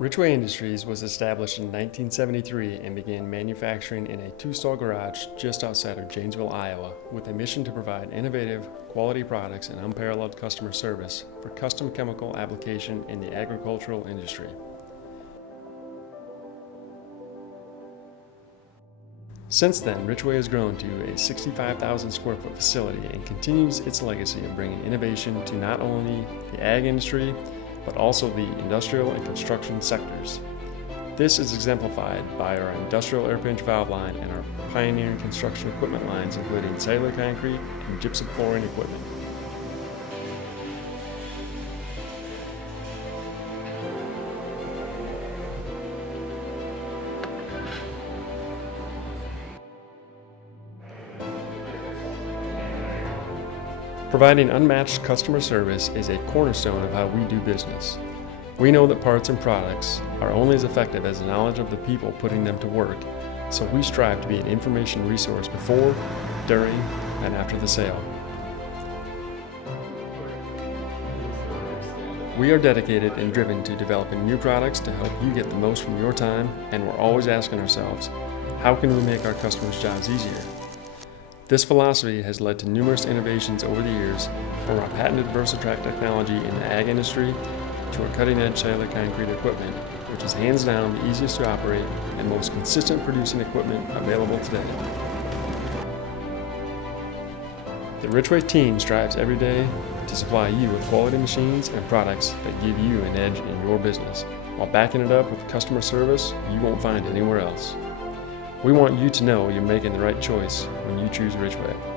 Richway Industries was established in 1973 and began manufacturing in a two-stall garage just outside of Janesville, Iowa, with a mission to provide innovative, quality products and unparalleled customer service for custom chemical application in the agricultural industry. Since then, Richway has grown to a 65,000 square foot facility and continues its legacy of bringing innovation to not only the ag industry, but also the industrial and construction sectors. This is exemplified by our industrial air pinch valve line and our pioneering construction equipment lines, including cellular concrete and gypsum flooring equipment. Providing unmatched customer service is a cornerstone of how we do business. We know that parts and products are only as effective as the knowledge of the people putting them to work, so we strive to be an information resource before, during, and after the sale. We are dedicated and driven to developing new products to help you get the most from your time, and we're always asking ourselves, how can we make our customers' jobs easier? This philosophy has led to numerous innovations over the years, from our patented Trac technology in the ag industry to our cutting-edge cellular concrete equipment, which is hands down the easiest to operate and most consistent producing equipment available today. The Richway team strives every day to supply you with quality machines and products that give you an edge in your business, while backing it up with customer service you won't find anywhere else. We want you to know you're making the right choice when you choose Richway.